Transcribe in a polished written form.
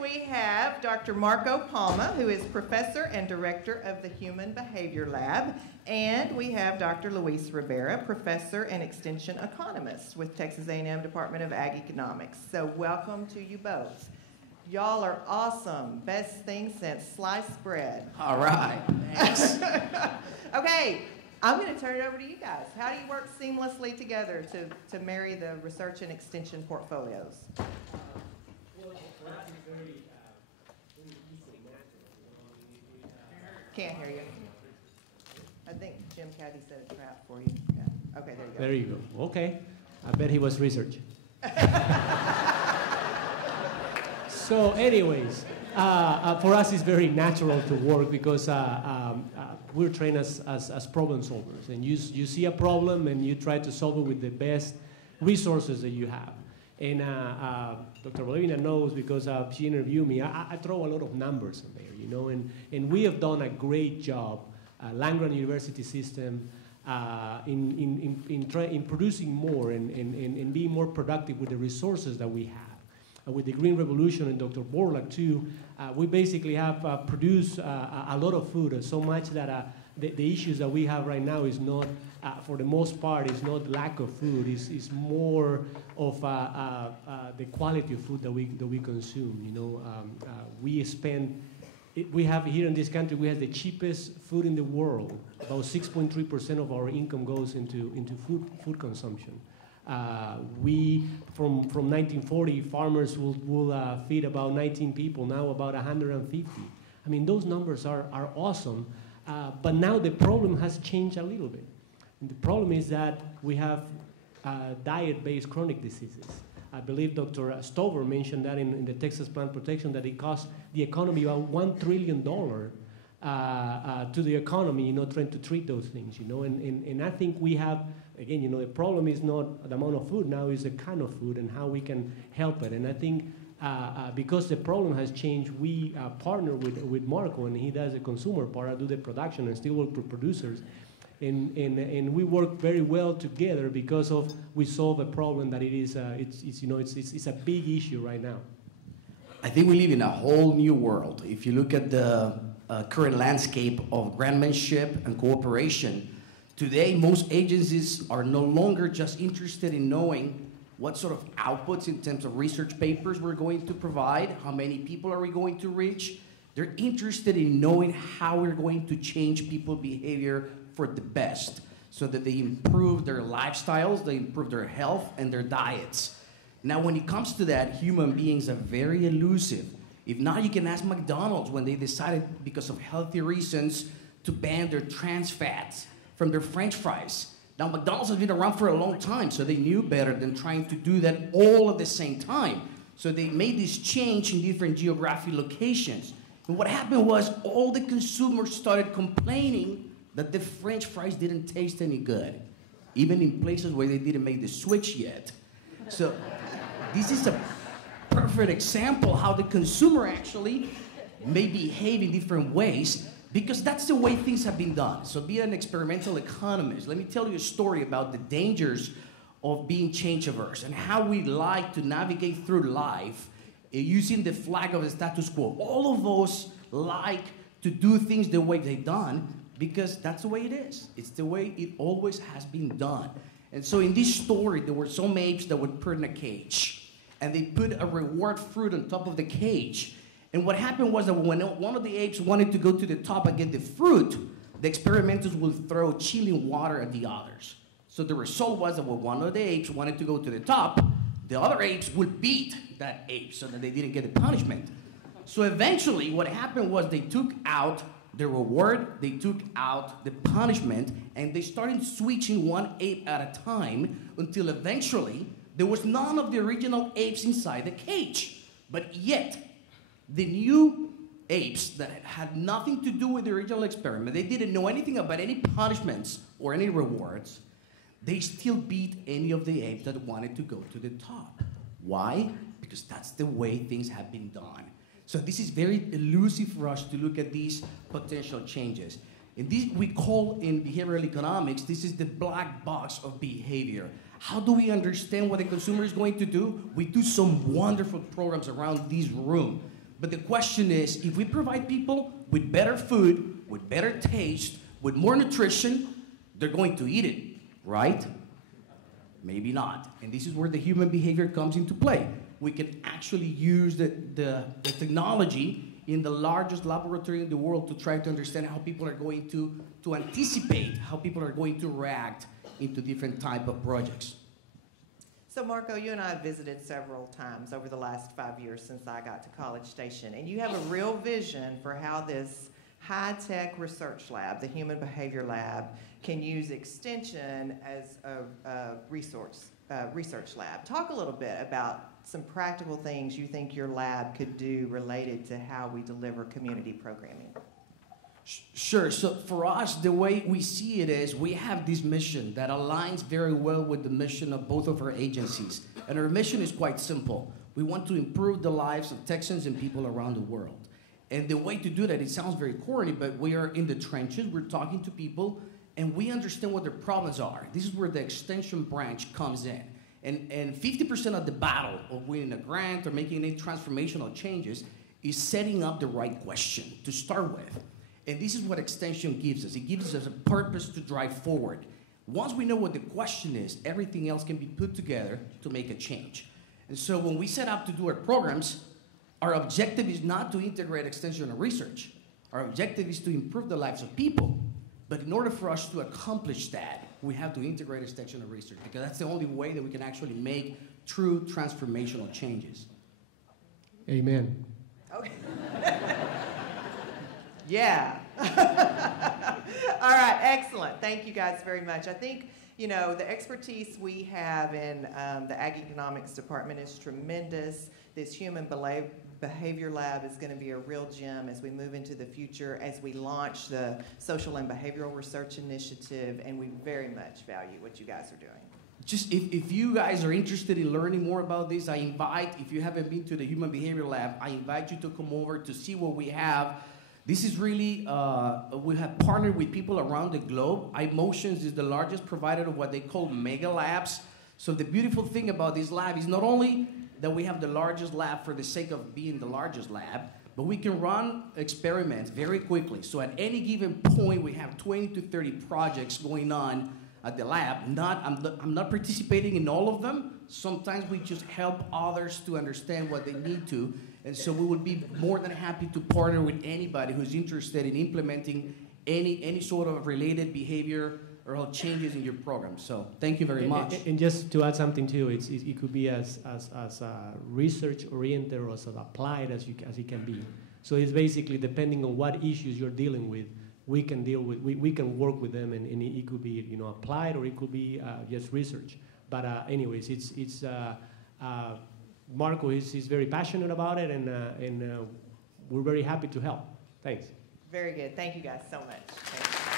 We have Dr. Marco Palma, who is professor and director of the Human Behavior Lab, and we have Dr. Luis Ribera, professor and extension economist with Texas A&M Department of Ag Economics. So welcome to you both. Y'all are awesome. Best thing since sliced bread. All right. Thanks. Okay, I'm going to turn it over to you guys. How do you work seamlessly together to marry the research and extension portfolios? Can't hear you. I think Jim Caddy set a trap for you. Yeah. Okay, there you go. There you go. Okay. I bet he was research. So anyways, for us it's very natural to work because we're trained as problem solvers. And you see a problem and you try to solve it with the best resources that you have. And Dr. Bolivina knows because she interviewed me. I throw a lot of numbers in there, you know, and we have done a great job, Land-Grant University system, in producing more and being more productive with the resources that we have. With the Green Revolution and Dr. Borlaug too, we basically have produced a lot of food, so much that the issues that we have right now is not, for the most part, is not lack of food. It's more of the quality of food that we consume. You know, we have here in this country, we have the cheapest food in the world. About 6.3% of our income goes into food consumption. From 1940, farmers will feed about 19 people, now about 150. I mean, those numbers are awesome, but now the problem has changed a little bit. And the problem is that we have diet-based chronic diseases. I believe Dr. Stover mentioned that in the Texas Plant Protection, that it costs the economy about $1 trillion to the economy, you know, trying to treat those things, you know. And I think we have, again, you know, the problem is not the amount of food, now is the kind of food and how we can help it. And I think because the problem has changed, we partner with Marco, and he does the consumer part, I do the production, and still work with producers. And we work very well together because of we solve a problem that it's a big issue right now. I think we live in a whole new world. If you look at the current landscape of grantmanship and cooperation, today most agencies are no longer just interested in knowing what sort of outputs in terms of research papers we're going to provide, how many people are we going to reach. They're interested in knowing how we're going to change people's behavior for the best, so that they improve their lifestyles, they improve their health and their diets. Now, when it comes to that, human beings are very elusive. If not, you can ask McDonald's when they decided, because of healthy reasons, to ban their trans fats from their French fries. Now, McDonald's has been around for a long time, so they knew better than trying to do that all at the same time. So they made this change in different geographic locations. And what happened was all the consumers started complaining that the French fries didn't taste any good, even in places where they didn't make the switch yet. So this is a perfect example how the consumer actually may behave in different ways, because that's the way things have been done. So be an experimental economist. Let me tell you a story about the dangers of being change averse and how we like to navigate through life using the flag of the status quo. All of us like to do things the way they've done, because that's the way it is. It's the way it always has been done. And so in this story, there were some apes that were put in a cage, and they put a reward fruit on top of the cage. And what happened was that when one of the apes wanted to go to the top and get the fruit, the experimenters would throw chilling water at the others. So the result was that when one of the apes wanted to go to the top, the other apes would beat that ape so that they didn't get the punishment. So eventually what happened was they took out the reward, they took out the punishment, and they started switching one ape at a time until eventually there was none of the original apes inside the cage. But yet, the new apes that had nothing to do with the original experiment, they didn't know anything about any punishments or any rewards, they still beat any of the apes that wanted to go to the top. Why? Because that's the way things have been done. So this is very elusive for us to look at these potential changes. And this we call in behavioral economics, this is the black box of behavior. How do we understand what the consumer is going to do? We do some wonderful programs around this room But the question is, if we provide people with better food, with better taste, with more nutrition, they're going to eat it, right? Maybe not. And this is where the human behavior comes into play. We can actually use the technology in the largest laboratory in the world to try to understand how people are going to anticipate, how people are going to react into different type of projects. So Marco, you and I have visited several times over the last 5 years since I got to College Station, and you have a real vision for how this high-tech research lab, the Human Behavior Lab, can use extension as a research lab. Talk a little bit about some practical things you think your lab could do related to how we deliver community programming. Sure. So for us, the way we see it is we have this mission that aligns very well with the mission of both of our agencies. And our mission is quite simple. We want to improve the lives of Texans and people around the world. And the way to do that, it sounds very corny, but we are in the trenches, we're talking to people, and we understand what their problems are. This is where the extension branch comes in. And 50% of the battle of winning a grant or making any transformational changes is setting up the right question to start with. And this is what extension gives us. It gives us a purpose to drive forward. Once we know what the question is, everything else can be put together to make a change. And so when we set out to do our programs, our objective is not to integrate extension and research. Our objective is to improve the lives of people. But in order for us to accomplish that, we have to integrate extension and research, because that's the only way that we can actually make true transformational changes. Amen. Okay. Yeah. All right, excellent. Thank you guys very much. I think, you know, the expertise we have in the Ag Economics Department is tremendous. This Human Behavior Lab is going to be a real gem as we move into the future, as we launch the Social and Behavioral Research Initiative, and we very much value what you guys are doing. Just if you guys are interested in learning more about this, I invite, if you haven't been to the Human Behavior Lab, I invite you to come over to see what we have. This is really, we have partnered with people around the globe. iMotions is the largest provider of what they call mega labs. So the beautiful thing about this lab is not only that we have the largest lab for the sake of being the largest lab, but we can run experiments very quickly. So at any given point, we have 20 to 30 projects going on at the lab. I'm not participating in all of them. Sometimes we just help others to understand what they need to. And so we would be more than happy to partner with anybody who's interested in implementing any sort of related behavior or changes in your program. So thank you very much. And just to add something too, it could be as research oriented or as applied as it can be. So it's basically depending on what issues you're dealing with, we can we can work with them, and it could be, you know, applied, or it could be just research. But anyways, it's Marco is very passionate about it, and we're very happy to help. Thanks. Very good. Thank you guys so much. Thank you.